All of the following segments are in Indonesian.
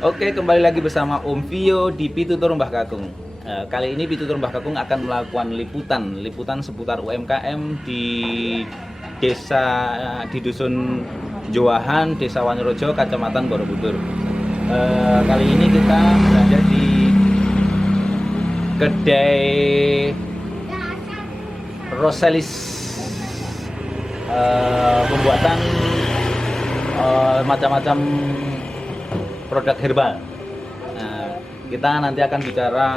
Oke, kembali lagi bersama Om Vio di Pitutur Mbah Kakung. Kali ini Pitutur Mbah Kakung akan melakukan liputan seputar UMKM di desa di dusun Jowahan, Desa Wanirojo, Kecamatan Borobudur. Kali ini kita berada di kedai Roselis, pembuatan macam-macam produk herbal. Nah, kita nanti akan bicara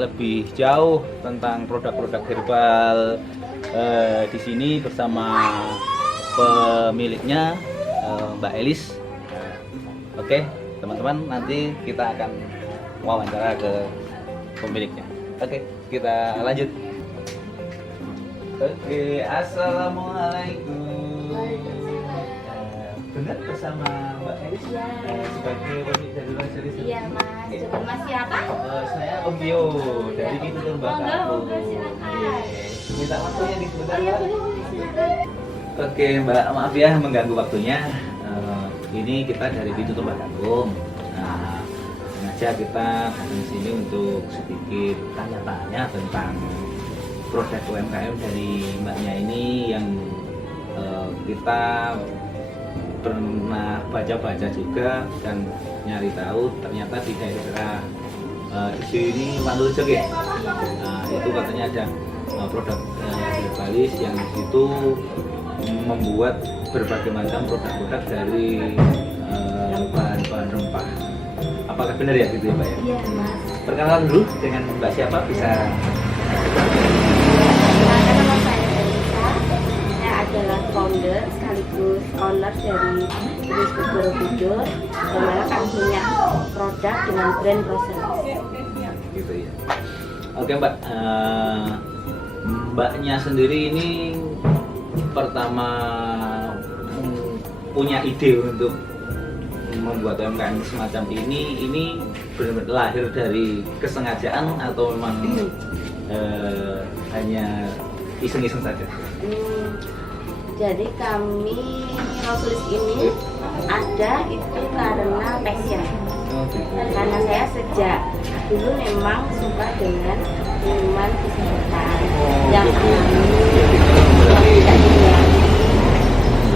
lebih jauh tentang produk-produk herbal di sini bersama pemiliknya, Mbak Elis. Oke, teman-teman, nanti kita akan wawancara ke pemiliknya. Oke, kita lanjut. Oke, assalamualaikum. Benar bersama Mbak Elis ya, sebagai pemilik dari Roselis. Iya Mas, coba Mas siapa? Saya Om Vio dari Pitutur Mbah Kakung. Silakan. Minta waktunya di sebentar. Oh iya, boleh silakan. Oke Mbak, maaf ya mengganggu waktunya. Ini kita dari Pitutur Mbah Kakung. Nah, sengaja kita datang di sini untuk sedikit tanya-tanya tentang produk UMKM dari Mbaknya ini yang kita pernah baca-baca juga dan nyari tahu ternyata di daerah di sini Wanirojo ya. Nah, itu katanya ada produk herbalis yang di situ membuat berbagai macam produk-produk dari bahan-bahan rempah. Apakah benar ya gitu ya Mbak ya? Iya Mas. Perkenalan dulu dengan Mbak siapa bisa? Nama saya Elisa. Saya adalah founder sekaligus owner dari Bisnis Borobudur, yang mana kami punya produk dengan brand Roselis. Gitu ya. Oke Mbak, Mbaknya sendiri ini pertama punya ide untuk membuat UMKM semacam ini benar-benar lahir dari kesengajaan atau memang hanya iseng-iseng saja? Jadi kami Rosulis ini ada itu karena passion. Karena saya sejak dulu memang suka dengan minuman kesehatan yang alami, yang tidak kimia.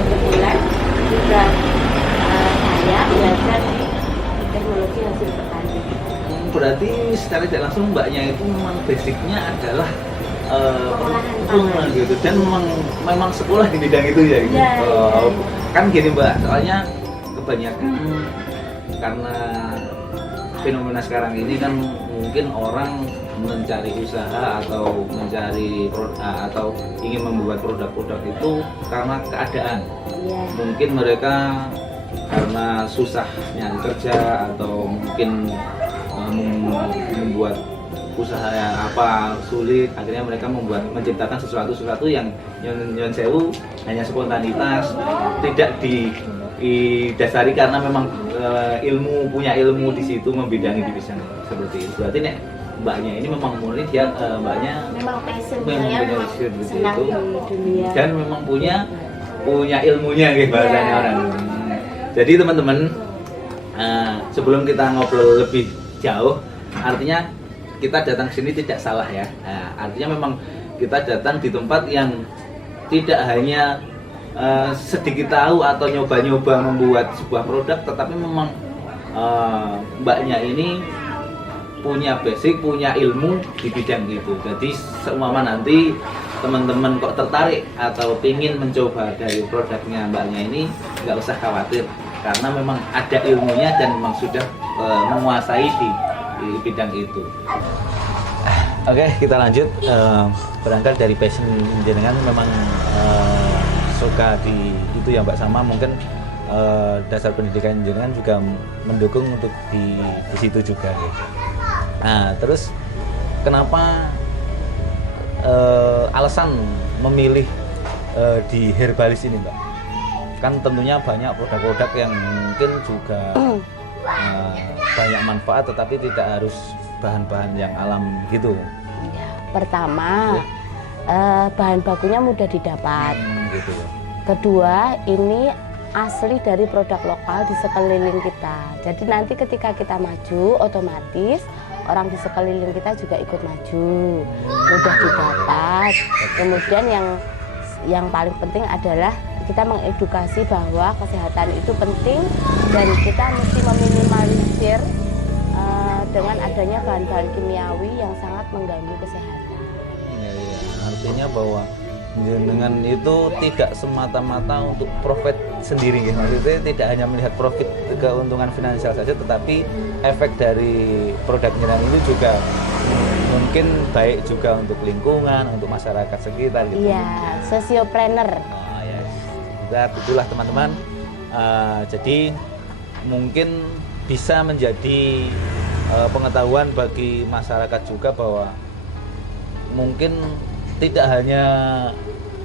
Kebetulan juga saya belajar di teknologi hasil petani. Berarti secara tidak langsung mbaknya itu memang basicnya adalah pengolahan gitu, dan memang sekolah di bidang itu ya gitu. Kan gini mbak, soalnya kebanyakan karena fenomena sekarang ini kan mungkin orang mencari usaha atau mencari atau ingin membuat produk-produk itu karena keadaan. Mungkin mereka karena susah nyari kerja atau mungkin membuat usaha apa sulit, akhirnya mereka menciptakan sesuatu yang nyon sewu hanya spontanitas, tidak didasari karena memang punya ilmu di situ membidangi di bidang seperti itu. Berarti nek mbaknya ini memang murni dia mbaknya memang passionnya senang di dunia dan memang punya ilmunya gitu bahasanya orang. Jadi teman-teman, sebelum kita ngobrol lebih jauh, artinya kita datang ke sini tidak salah ya. Artinya memang kita datang di tempat yang tidak hanya sedikit tahu atau nyoba-nyoba membuat sebuah produk, tetapi memang mbaknya ini punya basic, punya ilmu di bidang itu. Jadi seumpama nanti teman-teman kok tertarik atau ingin mencoba dari produknya mbaknya ini, nggak usah khawatir karena memang ada ilmunya dan memang sudah menguasai di bidang itu. Oke, kita lanjut. Berangkat dari passion jenengan memang suka di itu ya Mbak, sama mungkin dasar pendidikan jenengan juga mendukung untuk di situ juga. Nah, terus kenapa alasan memilih di herbalis ini Mbak? Kan tentunya banyak produk-produk yang mungkin juga banyak manfaat, tetapi tidak harus bahan-bahan yang alam gitu. Pertama, bahan bakunya mudah didapat. Gitu. Kedua, ini asli dari produk lokal di sekeliling kita. Jadi nanti ketika kita maju, otomatis orang di sekeliling kita juga ikut maju, mudah didapat. Kemudian yang paling penting adalah kita mengedukasi bahwa kesehatan itu penting dan kita mesti meminimalisir dengan adanya bahan-bahan kimiawi yang sangat mengganggu kesehatan. Ya. Artinya bahwa dengan itu tidak semata-mata untuk profit sendiri, ya. Maksudnya tidak hanya melihat profit keuntungan finansial saja, tetapi efek dari produk jenengan itu juga mungkin baik juga untuk lingkungan, untuk masyarakat sekitar gitu. Iya, sosiopreneur. Itulah teman-teman. Jadi mungkin bisa menjadi pengetahuan bagi masyarakat juga bahwa mungkin tidak hanya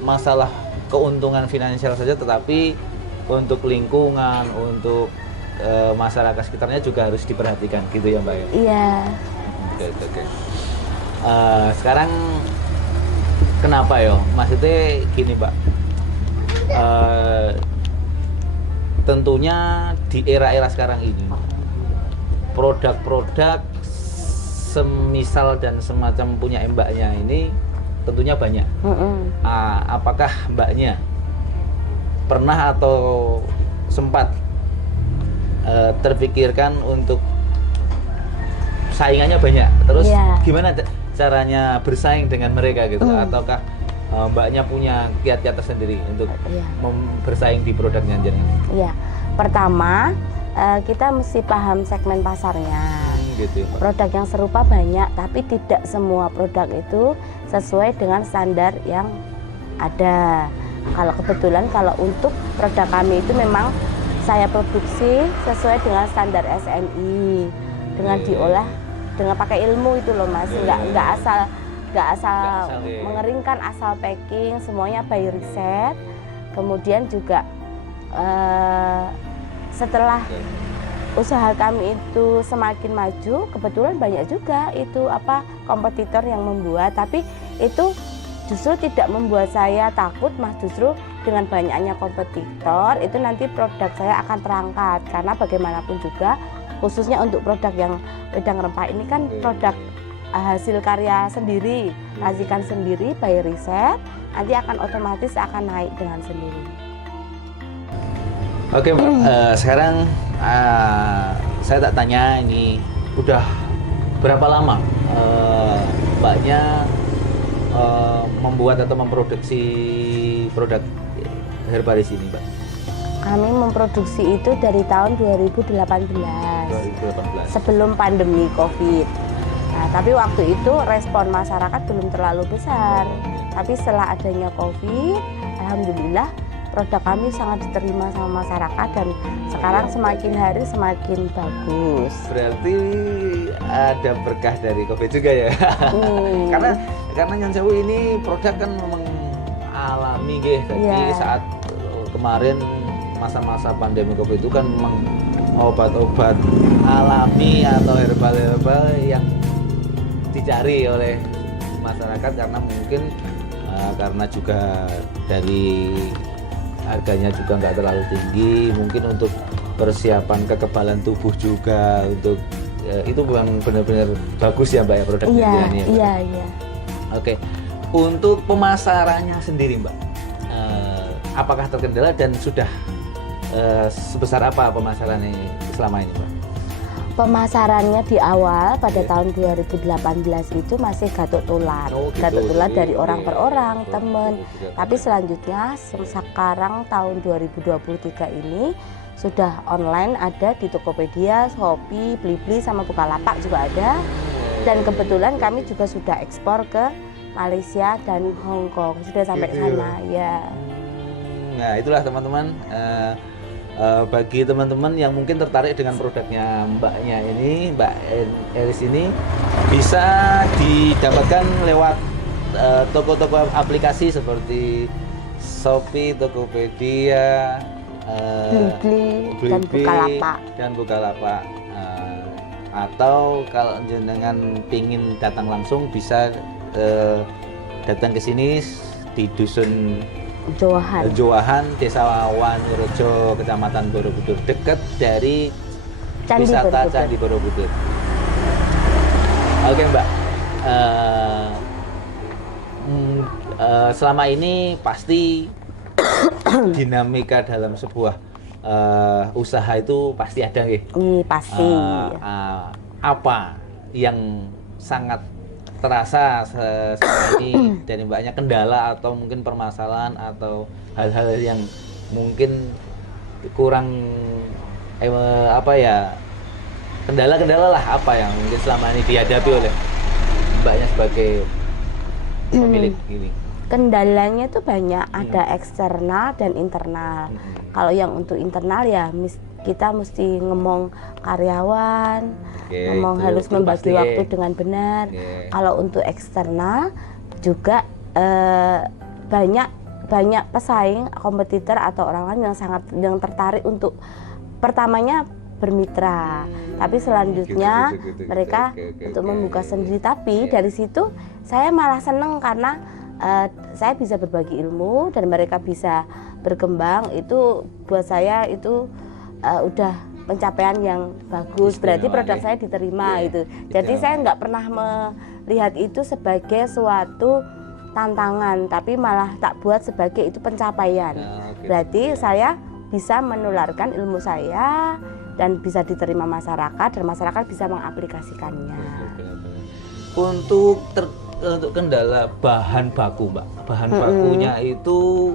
masalah keuntungan finansial saja, tetapi untuk lingkungan, untuk masyarakat sekitarnya juga harus diperhatikan gitu ya Mbak ya? Iya. Oke. Sekarang kenapa ya? Maksudnya gini Mbak, tentunya di era-era sekarang ini produk-produk semisal dan semacam punya mbaknya ini tentunya banyak. Apakah mbaknya pernah atau sempat terpikirkan untuk saingannya banyak, terus gimana caranya bersaing dengan mereka gitu? Ataukah mbaknya punya kiat-kiat tersendiri untuk bersaing di produknya jenengan? Iya, pertama kita mesti paham segmen pasarnya. Gitu, Pak. Produk yang serupa banyak, tapi tidak semua produk itu sesuai dengan standar yang ada. Kalau kebetulan kalau untuk produk kami itu memang saya produksi sesuai dengan standar SNI, dengan diolah dengan pakai ilmu itu loh Mas, nggak asal mengeringkan, asal packing, semuanya by riset. Kemudian juga setelah usaha kami itu semakin maju, kebetulan banyak juga itu kompetitor yang membuat, tapi itu justru tidak membuat saya takut, mas, justru dengan banyaknya kompetitor itu nanti produk saya akan terangkat, karena bagaimanapun juga khususnya untuk produk yang wedang rempah ini kan produk hasil karya sendiri, racikan sendiri by riset, nanti akan otomatis akan naik dengan sendiri. Oke Mbak, sekarang saya tak tanya, ini udah berapa lama Mbaknya membuat atau memproduksi produk Herbalis ini, Mbak? Kami memproduksi itu dari tahun 2018, sebelum pandemi COVID. Nah, tapi waktu itu respon masyarakat belum terlalu besar. Tapi setelah adanya COVID, alhamdulillah produk kami sangat diterima sama masyarakat dan sekarang semakin hari semakin bagus. Berarti ada berkah dari COVID juga ya? Karena Nyon Sewu ini produk kan memang alami jadi saat kemarin masa-masa pandemi COVID itu kan memang obat-obat alami atau herbal-herbal yang dicari oleh masyarakat karena mungkin karena juga dari harganya juga nggak terlalu tinggi, mungkin untuk persiapan kekebalan tubuh juga, untuk itu memang benar-benar bagus ya Mbak ya produknya. Iya. Oke, untuk pemasarannya sendiri Mbak, apakah terkendala dan sudah sebesar apa pemasarannya selama ini Mbak? Pemasarannya di awal pada tahun 2018 itu masih gatot tular, dari orang per orang, teman. Tapi selanjutnya sekarang tahun 2023 ini sudah online, ada di Tokopedia, Shopee, Blibli sama Bukalapak juga ada. Dan kebetulan kami juga sudah ekspor ke Malaysia dan Hong Kong, sudah sampai sana ya. Nah itulah teman-teman. Bagi teman-teman yang mungkin tertarik dengan produknya Mbaknya ini, Mbak Elis ini, bisa didapatkan lewat toko-toko aplikasi seperti Shopee, Tokopedia, Blibli dan Bukalapak. Atau kalau jenengan pingin datang langsung bisa datang ke sini di dusun Jowahan, Desa Wanurejo, Kecamatan Borobudur, dekat dari wisata Candi Borobudur. Oke Mbak, selama ini pasti dinamika dalam sebuah usaha itu pasti ada nggih? Pasti. Apa yang sangat terasa selama ini dari Mbaknya, kendala atau mungkin permasalahan atau hal-hal yang mungkin kurang kendala-kendala lah apa yang mungkin selama ini dihadapi oleh Mbaknya sebagai pemilik ini? Kendalanya tuh banyak, ada eksternal dan internal. Kalau yang untuk internal ya kita mesti ngomong karyawan, harus membagi waktu dengan benar. Kalau untuk eksternal juga banyak pesaing, kompetitor atau orang lain yang tertarik untuk pertamanya bermitra, tapi selanjutnya mereka untuk membuka sendiri. Tapi dari situ saya malah seneng karena saya bisa berbagi ilmu dan mereka bisa berkembang. Itu buat saya itu udah pencapaian yang bagus, berarti produk saya diterima itu. Jadi saya nggak pernah melihat itu sebagai suatu tantangan, tapi malah tak buat sebagai itu pencapaian. Berarti saya bisa menularkan ilmu saya dan bisa diterima masyarakat dan masyarakat bisa mengaplikasikannya. Untuk kendala bahan baku Mbak, bahan bakunya itu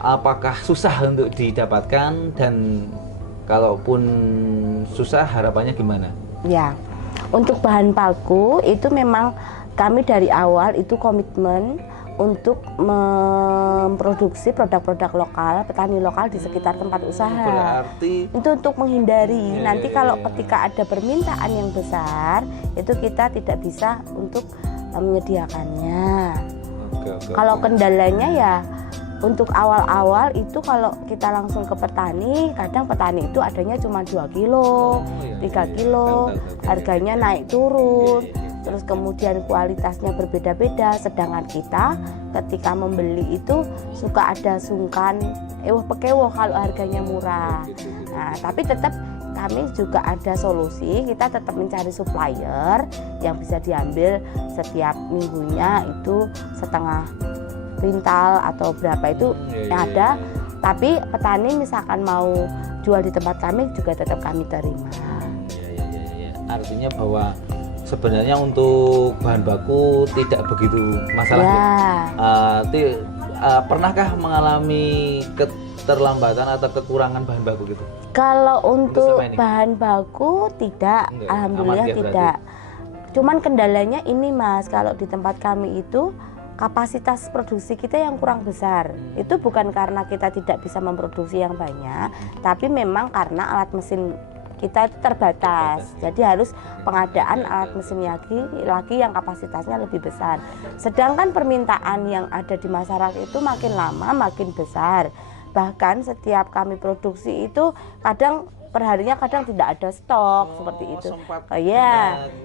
apakah susah untuk didapatkan, dan kalaupun susah harapannya gimana? Ya, untuk bahan baku itu memang kami dari awal itu komitmen untuk memproduksi produk-produk lokal, petani lokal di sekitar tempat usaha. Berarti itu untuk menghindari nanti kalau ketika ada permintaan yang besar itu kita tidak bisa untuk menyediakannya. Kalau kendalanya ya untuk awal-awal itu kalau kita langsung ke petani, kadang petani itu adanya cuma 2 kilo, 3 kilo, harganya naik turun, terus kemudian kualitasnya berbeda-beda. Sedangkan kita ketika membeli itu suka ada sungkan, pekewoh kalau harganya murah. Nah, tapi tetap kami juga ada solusi, kita tetap mencari supplier yang bisa diambil setiap minggunya itu setengah kuintal atau berapa itu yang ada. Tapi petani misalkan mau jual di tempat kami juga tetap kami terima. Artinya bahwa sebenarnya untuk bahan baku tidak begitu masalah. Pernahkah mengalami keterlambatan atau kekurangan bahan baku gitu? Kalau untuk bahan baku tidak, alhamdulillah tidak. Cuman kendalanya ini Mas, kalau di tempat kami itu kapasitas produksi kita yang kurang besar. Itu bukan karena kita tidak bisa memproduksi yang banyak, tapi memang karena alat mesin kita itu terbatas. Jadi harus pengadaan alat mesin lagi yang kapasitasnya lebih besar. Sedangkan permintaan yang ada di masyarakat itu makin lama makin besar. Bahkan setiap kami produksi itu kadang perharinya kadang tidak ada stok seperti itu.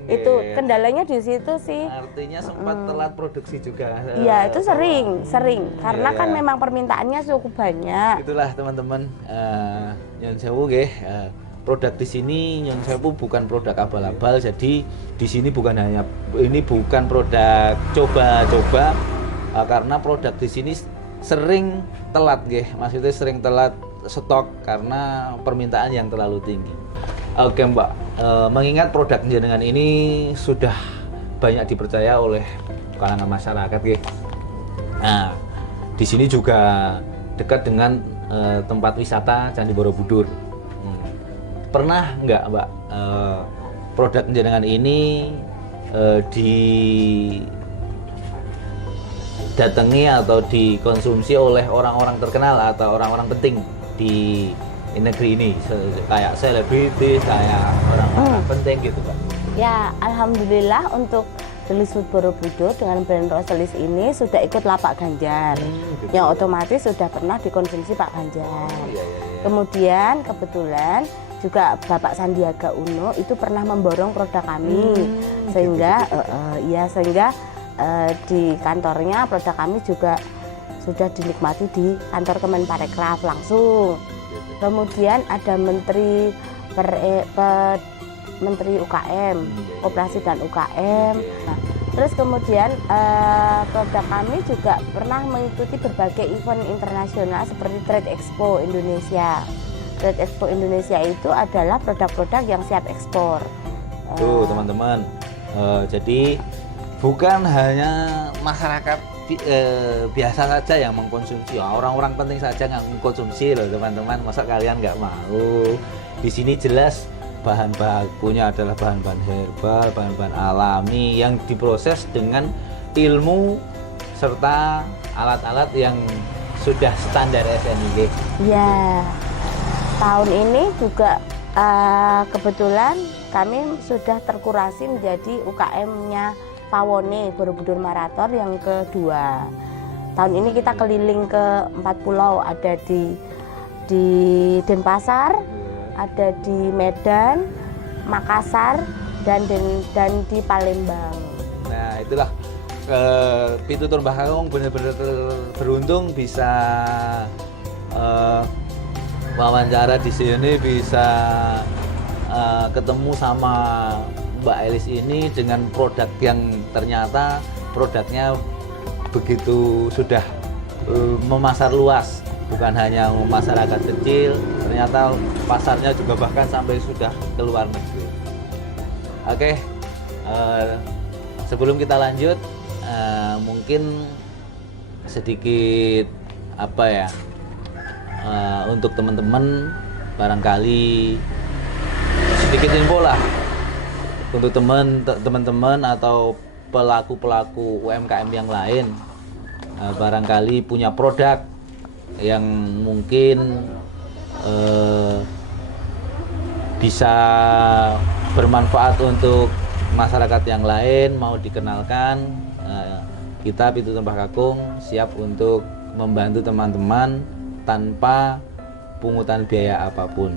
Itu kendalanya di situ sih. Artinya sempat telat produksi juga. Iya, itu sering karena kan memang permintaannya cukup banyak. Itulah teman-teman, Nyun Sewu nggih, produk di sini Nyun Sewu bukan produk abal-abal. Jadi di sini bukan produk coba-coba, karena produk di sini sering telat nggih. Maksudnya sering telat stok karena permintaan yang terlalu tinggi. Oke Mbak, mengingat produk jenengan ini sudah banyak dipercaya oleh kalangan masyarakat, nggih. Nah, di sini juga dekat dengan tempat wisata Candi Borobudur. Pernah nggak Mbak produk jenengan ini didatangi atau dikonsumsi oleh orang-orang terkenal atau orang-orang penting di negeri ini, kayak selebritis, kayak orang-orang penting gitu Pak? Ya, alhamdulillah untuk Delis Food Borobudur dengan brand Roselis ini sudah ikut lapak Ganjar, yang otomatis sudah pernah dikonsumsi Pak Ganjar. Kemudian kebetulan juga Bapak Sandiaga Uno itu pernah memborong produk kami, sehingga di kantornya produk kami juga sudah dinikmati di kantor Kemenparekraf langsung. Kemudian ada Menteri UKM, Koperasi dan UKM. Nah, terus kemudian produk kami juga pernah mengikuti berbagai event internasional seperti Trade Expo Indonesia. Trade Expo Indonesia itu adalah produk-produk yang siap ekspor. Tuh teman-teman, jadi bukan hanya masyarakat biasa saja yang mengkonsumsi, orang-orang penting saja yang mengkonsumsi loh teman-teman. Masa kalian nggak mau? Di sini jelas bahan bakunya adalah bahan-bahan herbal, bahan-bahan alami yang diproses dengan ilmu serta alat-alat yang sudah standar SNIG. Ya, tahun ini juga kebetulan kami sudah terkurasi menjadi UKM-nya Pawone Borobudur Marathon yang kedua. Tahun ini kita keliling ke 4 pulau, ada di Denpasar, ada di Medan, Makassar, dan di Palembang. Nah itulah Pintu Tur Mbah Kakung benar-benar beruntung bisa wawancara di sini, bisa ketemu sama Mbak Elis ini dengan produk yang ternyata produknya begitu sudah memasar luas, bukan hanya masyarakat kecil, ternyata pasarnya juga bahkan sampai sudah ke luar negeri. Oke, sebelum kita lanjut, mungkin sedikit untuk teman-teman barangkali sedikit info lah untuk teman-teman atau pelaku-pelaku UMKM yang lain, barangkali punya produk yang mungkin bisa bermanfaat untuk masyarakat yang lain, mau dikenalkan, kita Pintu Tur Mbah Kakung siap untuk membantu teman-teman tanpa pungutan biaya apapun.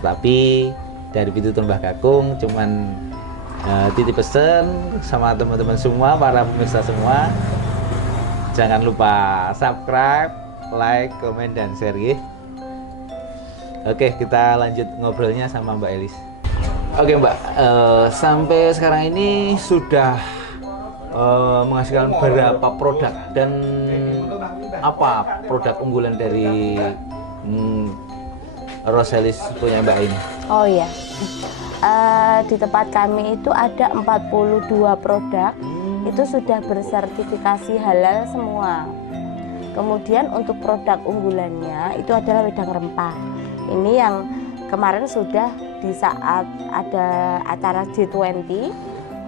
Tapi dari Pintu Tembah Kakung cuman titip pesen sama teman-teman semua, para pemirsa semua, jangan lupa subscribe, like, komen, dan share ya. Oke, kita lanjut ngobrolnya sama Mbak Elis. Oke Mbak, sampai sekarang ini sudah menghasilkan berapa produk dan apa produk unggulan dari Roselis punya Mbak ini? Oh iya, di tempat kami itu ada 42 produk, itu sudah bersertifikasi halal semua. Kemudian untuk produk unggulannya itu adalah wedang rempah. Ini yang kemarin sudah di saat ada acara G20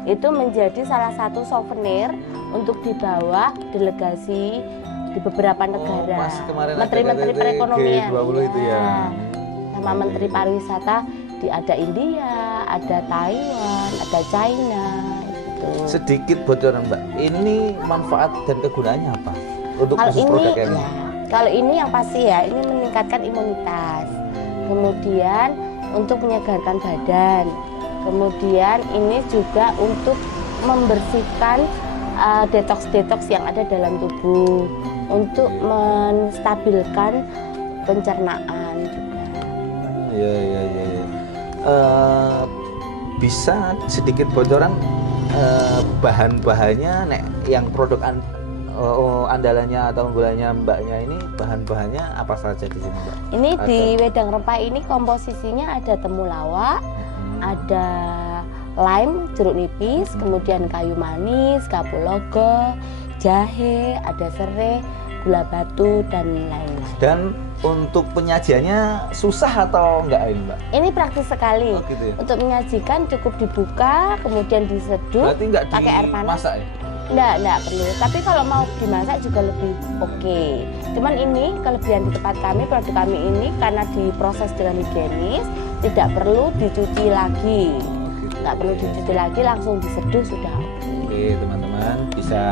itu menjadi salah satu souvenir untuk dibawa delegasi di beberapa negara. Menteri-menteri perekonomian G20 itu ya. Sama menteri pariwisata ada India, ada Taiwan, ada China gitu. Sedikit bocoran Mbak, ini manfaat dan kegunaannya apa untuk Kalau khusus ini produk ini? ya, kalau ini yang pasti ya, ini meningkatkan imunitas. Kemudian untuk menyegarkan badan. Kemudian ini juga untuk membersihkan detoks-detoks yang ada dalam tubuh, untuk menstabilkan pencernaan juga. Ya. Bisa sedikit bocoran bahan-bahannya, nek yang produk andalannya atau unggulannya Mbaknya ini bahan-bahannya apa saja di sini Mbak? Ini di wedang rempah ini komposisinya ada temulawak, ada lime, jeruk nipis, kemudian kayu manis, kapulaga, jahe, ada serai, gula batu, dan lain-lain. Dan untuk penyajiannya susah atau enggak ini Mbak? Ini praktis sekali. Oh, gitu ya? Untuk menyajikan cukup dibuka, kemudian diseduh, Berarti enggak pakai air panas. dimasak ya? Enggak perlu. Tapi kalau mau dimasak juga lebih oke. Cuman ini kelebihan di tempat kami, produk kami ini karena diproses dengan higienis, tidak perlu dicuci lagi. Gitu. Nggak perlu dicuci lagi, langsung diseduh sudah oke. Oke teman-teman, bisa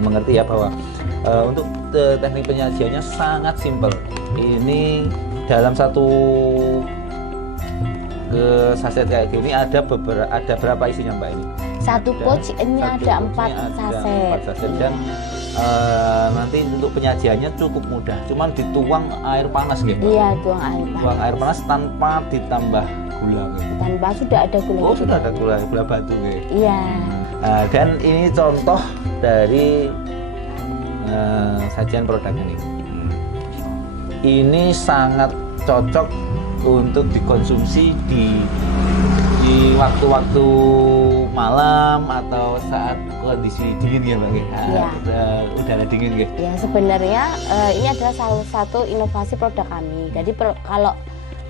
mengerti ya bahwa untuk teknik penyajiannya sangat simpel. Ini dalam satu saset kayak gini ada berapa isinya Mbak ini? Satu pouch ini ada 4 saset. Dan nanti untuk penyajiannya cukup mudah, cuman dituang air panas gitu. Iya, tuang air panas. Tuang air panas tanpa ditambah gula gitu. Tanpa sudah ada gula. Oh, sudah ada gula batu gitu. Iya. Dan ini contoh dari sajian produk ini. Ini sangat cocok untuk dikonsumsi di waktu-waktu malam atau saat kondisi dingin ya Mbak. Iya. Udara dingin gitu. Ya sebenarnya ini adalah salah satu inovasi produk kami. Jadi kalau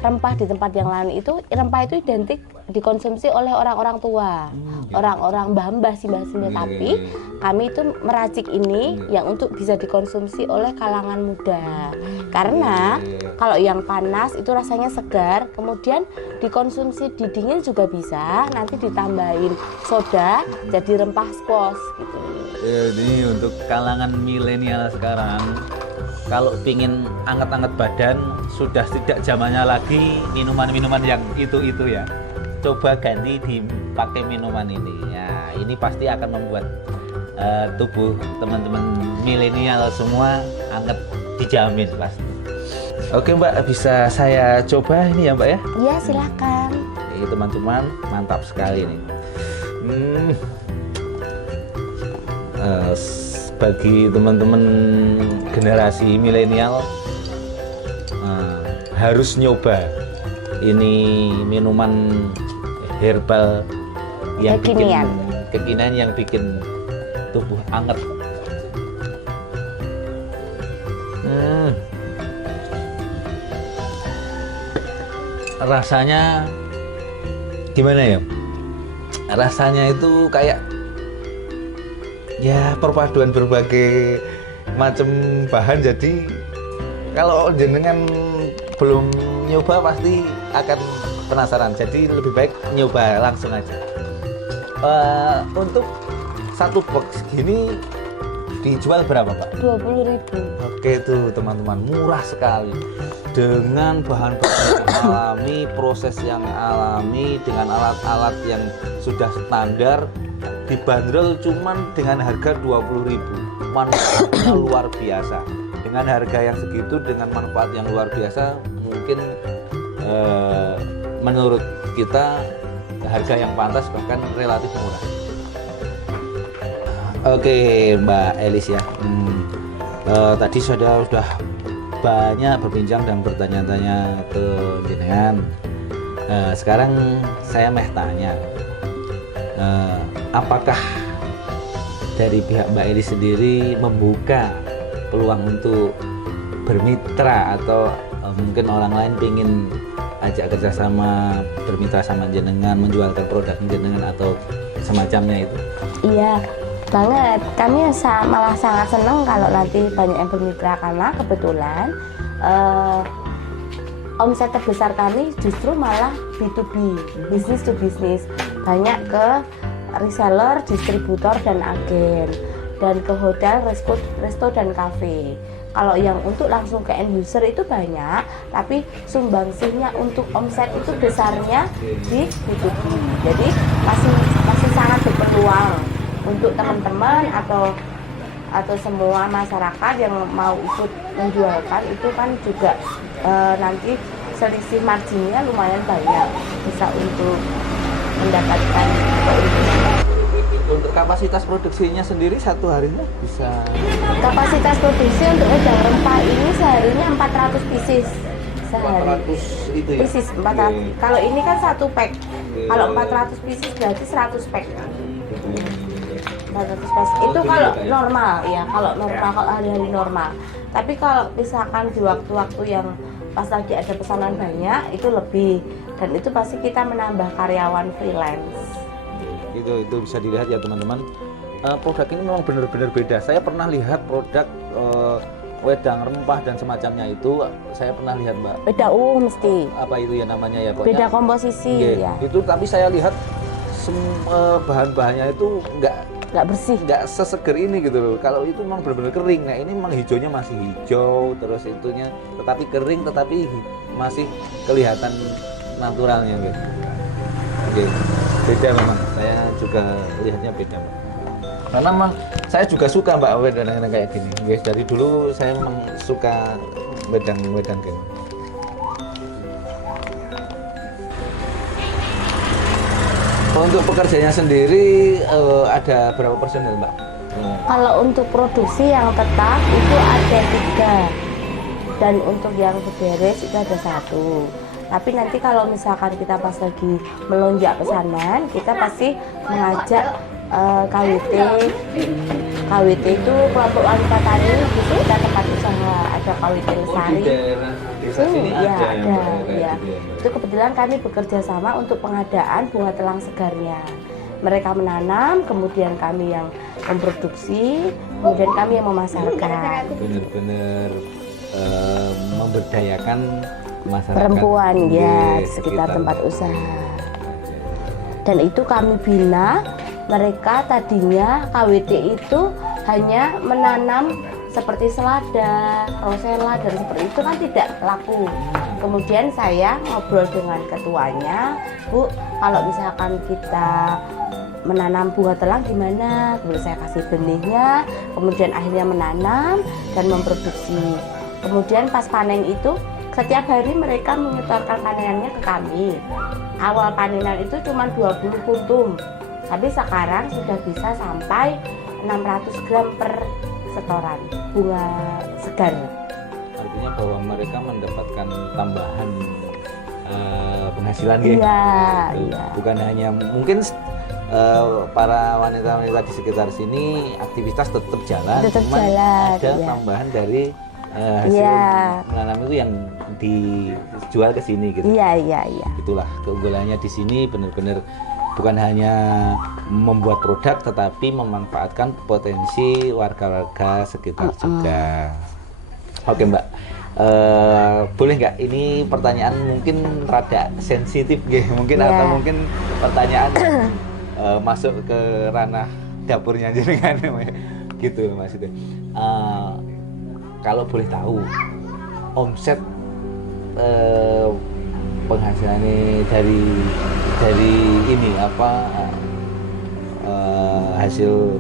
rempah di tempat yang lain itu rempah itu identik dikonsumsi oleh orang-orang tua, orang-orang mbah-mbah, simbah-simbah. Tapi kami itu meracik ini yang untuk bisa dikonsumsi oleh kalangan muda. Karena kalau yang panas itu rasanya segar, kemudian dikonsumsi di dingin juga bisa. Nanti ditambahin soda jadi rempah squash gitu. Ini untuk kalangan milenial sekarang. Kalau pingin anget-anget badan, sudah tidak zamannya lagi minuman-minuman yang itu ya. Coba ganti dipakai minuman ini. Ya, ini pasti akan membuat tubuh teman-teman milenial semua anget, dijamin pasti. Oke Mbak, bisa saya coba ini ya Mbak ya? Iya silakan. Ini teman-teman, mantap sekali nih. Bagi teman-teman generasi milenial harus nyoba ini minuman herbal yang kekinian yang bikin tubuh anget. Rasanya gimana ya? Rasanya itu kayak ya perpaduan berbagai macam bahan. Jadi kalau jenengan belum nyoba pasti akan penasaran. Jadi lebih baik nyoba langsung aja. Untuk satu box gini dijual berapa Pak? 20.000. Oke tuh teman-teman, murah sekali. Dengan bahan-bahan yang alami, proses yang alami, dengan alat-alat yang sudah standar, dibanderol cuman dengan harga 20.000. Manfaatnya luar biasa. Dengan harga yang segitu, dengan manfaat yang luar biasa, mungkin menurut kita harga yang pantas, bahkan relatif murah. Oke Mbak Elis ya, tadi sudah banyak berbincang dan bertanya-tanya ke jenengan. Sekarang saya mau tanya, apakah dari pihak Mbak Elis sendiri membuka peluang untuk bermitra, atau mungkin orang lain pengen ajak kerjasama bermitra sama jenengan, menjualkan produk jenengan atau semacamnya itu? Iya banget, kami malah sangat senang kalau nanti banyak yang bermitra, karena kebetulan omset terbesar kami justru malah B2B, business to business, banyak ke reseller, distributor dan agen, dan ke hotel, resto dan kafe. Kalau yang untuk langsung ke end user itu banyak, tapi sumbangsihnya untuk omset itu besarnya di B2B. Jadi masih sangat berpeluang untuk teman-teman atau semua masyarakat yang mau ikut menjualkan itu kan juga nanti selisih marginnya lumayan banyak, bisa untuk mendapatkan keuntungan. Untuk kapasitas produksinya sendiri satu harinya bisa? Kapasitas produksi untuk wedang rempah ini seharinya 400 pieces sehari. 400 itu ya? Pieces, 400. Kalau ini kan satu pack. Kalau 400 pieces berarti 100 pack. 400 pieces. Itu kalau normal ya, kalau hari-hari normal. Tapi kalau misalkan di waktu-waktu yang pas lagi ada pesanan banyak, itu lebih. Dan itu pasti kita menambah karyawan freelance. Itu bisa dilihat ya teman-teman. Produk ini memang benar-benar beda. Saya pernah lihat produk wedang rempah dan semacamnya itu, saya pernah lihat Mbak. Beda mesti. Apa itu ya namanya ya? Beda komposisi ya. Itu tapi saya lihat bahan-bahannya itu nggak bersih, nggak seseger ini gitu loh. Kalau itu memang benar-benar kering. Nah ini memang hijaunya masih hijau, terus itunya tetapi kering, tetapi masih kelihatan naturalnya gitu. Oke, beda memang. Saya juga lihatnya beda Mbak. Karena memang saya juga suka Mbak wedang kayak gini. Guys, dari dulu saya memang suka wedang gini. Untuk pekerjanya sendiri ada berapa personil Mbak? Kalau untuk produksi yang tetap itu ada 3, dan untuk yang beberes itu ada 1. Tapi nanti kalau misalkan kita pas lagi melonjak pesanan, kita pasti mengajak KWT itu kelompok wanita tani, itu kita tempat usaha, ada KWT Lestari. Ya. Itu kebetulan kami bekerja sama untuk pengadaan bunga telang segarnya. Mereka menanam, kemudian kami yang memproduksi, kemudian kami yang memasarkan. Benar-benar memberdayakan masyarakat perempuan ya di sekitar tempat usaha. Dan itu kami bina. Mereka tadinya KWT itu hanya menanam seperti selada, rosella dan seperti itu kan tidak laku. Kemudian saya ngobrol dengan ketuanya, Bu, kalau misalkan kita menanam bunga telang gimana? Kemudian saya kasih benihnya, kemudian akhirnya menanam dan memproduksi. Kemudian pas panen itu setiap hari mereka menyetorkan panenannya ke kami. Awal panenan itu cuma 20 kuntum, tapi sekarang sudah bisa sampai 600 gram per setoran bunga segar. Artinya bahwa mereka mendapatkan tambahan penghasilan gitu. Iya. Bukan hanya mungkin para wanita-wanita di sekitar sini aktivitas tetap jalan, ada tambahan dari hasil menanam itu yang dijual ke sini gitu. Iya. Itulah keunggulannya di sini, benar-benar bukan hanya membuat produk tetapi memanfaatkan potensi warga-warga sekitar juga. Oke Mbak, boleh nggak ini pertanyaan mungkin rada sensitif gitu mungkin atau mungkin pertanyaan masuk ke ranah dapurnya jenengan. gitu maksudnya. Kalau boleh tahu omset penghasilannya dari ini apa hasil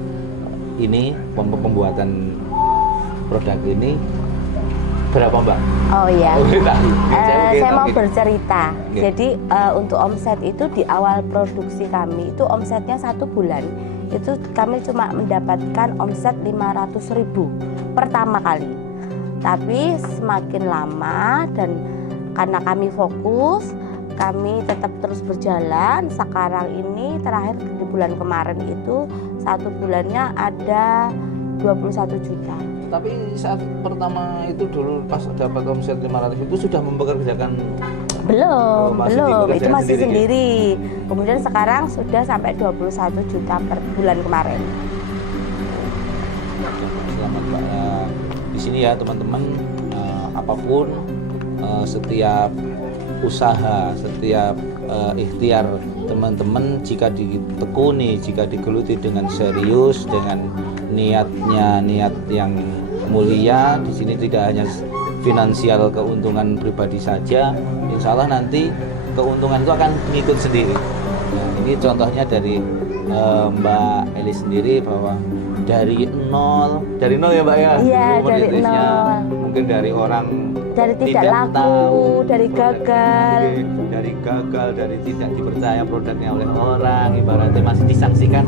ini pembuatan produk ini berapa Mbak? Oh ya, saya mau tapi- bercerita. Oke. Jadi untuk omset itu di awal produksi kami itu omsetnya 1 bulan itu kami cuma mendapatkan omset 500.000 pertama kali. Tapi semakin lama dan karena kami fokus, kami tetap terus berjalan. Sekarang ini terakhir di bulan kemarin itu 1 bulannya ada 21 juta. Tapi saat pertama itu dulu pas dapat omset 500 itu sudah mempekerjakan Belum, masih belum. Itu dipekerjakan masih sendiri, sendiri. Kemudian sekarang sudah sampai 21 juta per bulan kemarin. selamat Mbak. Di sini ya teman-teman, apapun setiap usaha, setiap ikhtiar teman-teman jika ditekuni, jika digeluti dengan serius, dengan niat yang mulia, di sini tidak hanya finansial keuntungan pribadi saja, insya Allah nanti keuntungan itu akan mengikut sendiri. Nah, ini contohnya dari Mbak Eli sendiri bahwa dari nol ya Mbak ya, Iya, dulu dari merintisnya nol. mungkin dari orang Dari tidak laku, tahu, dari gagal. dari gagal, dari tidak dipercaya produknya oleh orang, ibaratnya masih disangsikan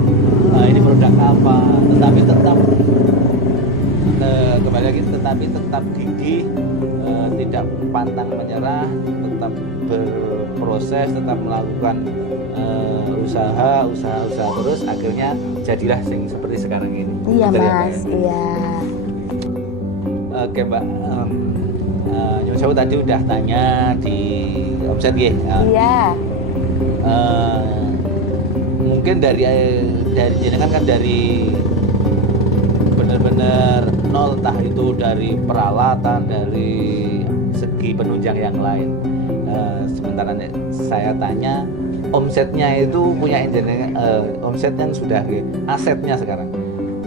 ini produk apa, tetapi tetap kembali lagi, tetapi tetap gigih, tidak pantang menyerah, tetap berproses, tetap melakukan usaha terus, akhirnya jadilah sing seperti sekarang ini. Iya Betul ya, Mbak, Mas, ya? iya. Oke Mbak, Nyun Sewu tadi udah tanya di omset ya. Iya. Mungkin dari jenengan kan dari benar-benar nol, entah itu dari peralatan, dari segi penunjang yang lain. Sementara saya tanya omsetnya itu punya jenengan, omsetnya sudah asetnya sekarang.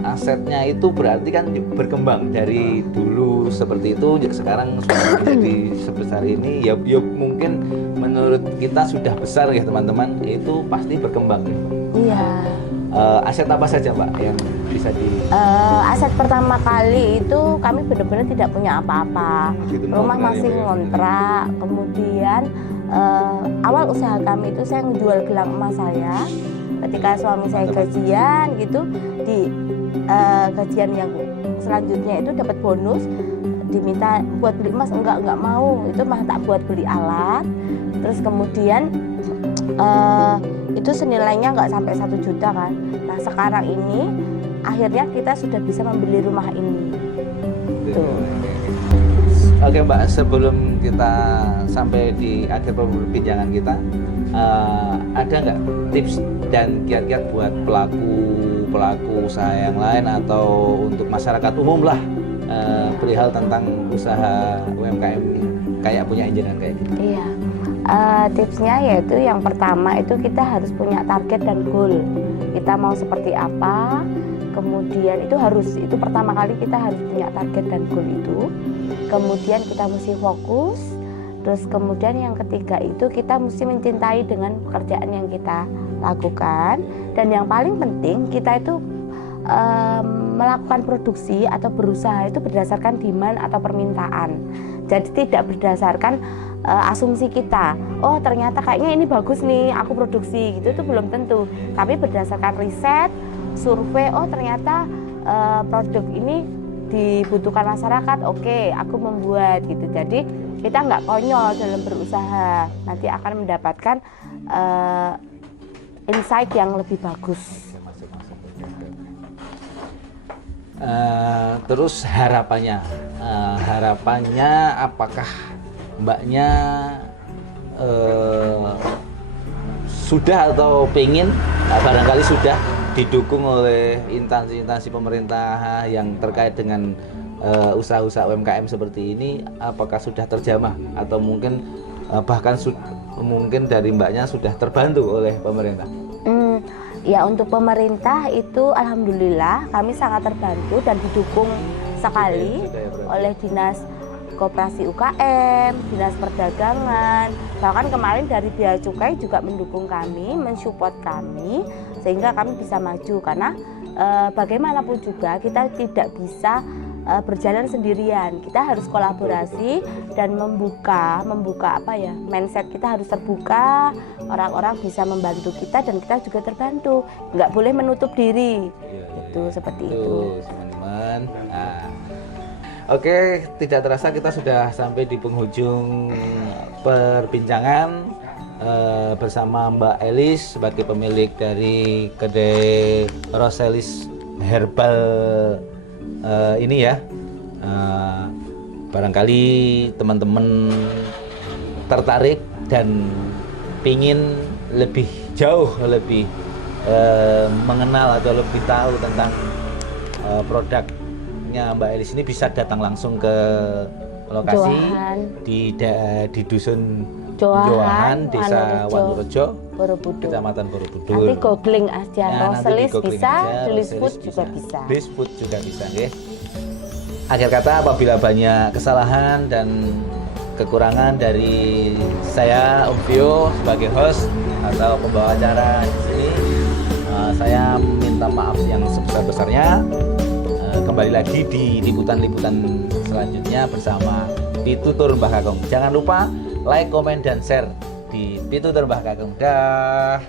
Asetnya itu berarti kan berkembang dari dulu seperti itu, sekarang sudah menjadi sebesar ini. Ya mungkin menurut kita sudah besar ya teman-teman, itu pasti berkembang. Iya. Aset apa saja Mbak yang bisa Aset pertama kali itu kami benar-benar tidak punya apa-apa. Gitu, Rumah ngontrak masih ya, Mbak, ya? ngontrak. Kemudian awal usaha kami itu saya menjual gelang emas saya. Ketika suami saya gajian gitu, di gajian yang selanjutnya itu dapat bonus, diminta buat beli emas, enggak mau, itu mah tak buat beli alat. Terus kemudian itu senilainya nggak sampai 1 juta kan. Nah sekarang ini akhirnya kita sudah bisa membeli rumah ini. Tuh. Oke Mbak, sebelum kita sampai di akhir perbincangan kita, ada nggak tips dan kiat-kiat buat pelaku usaha yang lain atau untuk masyarakat umum lah, perihal tentang usaha UMKM kayak punya jenengan kayak gitu? Iya. Tipsnya yaitu yang pertama itu kita harus punya target dan goal. Kita mau seperti apa, kemudian itu pertama kali kita harus punya target dan goal itu. Kemudian kita mesti fokus. Terus kemudian yang ketiga itu kita mesti mencintai dengan pekerjaan yang kita lakukan. Dan yang paling penting kita itu melakukan produksi atau berusaha itu berdasarkan demand atau permintaan. Jadi tidak berdasarkan asumsi kita, oh ternyata kayaknya ini bagus nih aku produksi gitu, itu belum tentu. Tapi berdasarkan riset, survei, oh ternyata produk ini dibutuhkan masyarakat, oke, aku membuat gitu. Jadi kita nggak konyol dalam berusaha, nanti akan mendapatkan insight yang lebih bagus. Terus harapannya apakah Mbaknya sudah atau pengen, barangkali sudah didukung oleh instansi-instansi pemerintah yang terkait dengan usaha-usaha UMKM seperti ini, apakah sudah terjamah atau mungkin bahkan mungkin dari Mbaknya sudah terbantu oleh pemerintah? Ya, untuk pemerintah itu alhamdulillah kami sangat terbantu dan didukung sekali oleh Dinas Koperasi UKM, Dinas Perdagangan, bahkan kemarin dari Bea Cukai juga mendukung kami, mensupport kami sehingga kami bisa maju karena bagaimanapun juga kita tidak bisa berjalan sendirian. Kita harus kolaborasi dan membuka apa ya, mindset kita harus terbuka, orang-orang bisa membantu kita dan kita juga terbantu, nggak boleh menutup diri. Itu seperti itu teman-teman. Nah, oke, tidak terasa kita sudah sampai di penghujung perbincangan bersama Mbak Elis sebagai pemilik dari kedai Roselis Herbal ini ya. Barangkali teman-teman tertarik dan pingin lebih jauh, lebih mengenal atau lebih tahu tentang produknya Mbak Elis ini, bisa datang langsung ke lokasi di dusun Johan, Desa Wanurejo, Borobudur. Kecamatan Borobudur. Nanti googling aja, Roselis bisa, Delis Food juga bisa. Delis Food juga bisa, ya. Akhir kata, apabila banyak kesalahan dan kekurangan dari saya, Om Vio, sebagai host atau pembawa acara di sini, saya minta maaf yang sebesar-besarnya. Kembali lagi di liputan-liputan selanjutnya bersama Pitutur Mbah Kakung. Jangan lupa like, komen, dan share di Pitutur Mbah Kakung. Dah.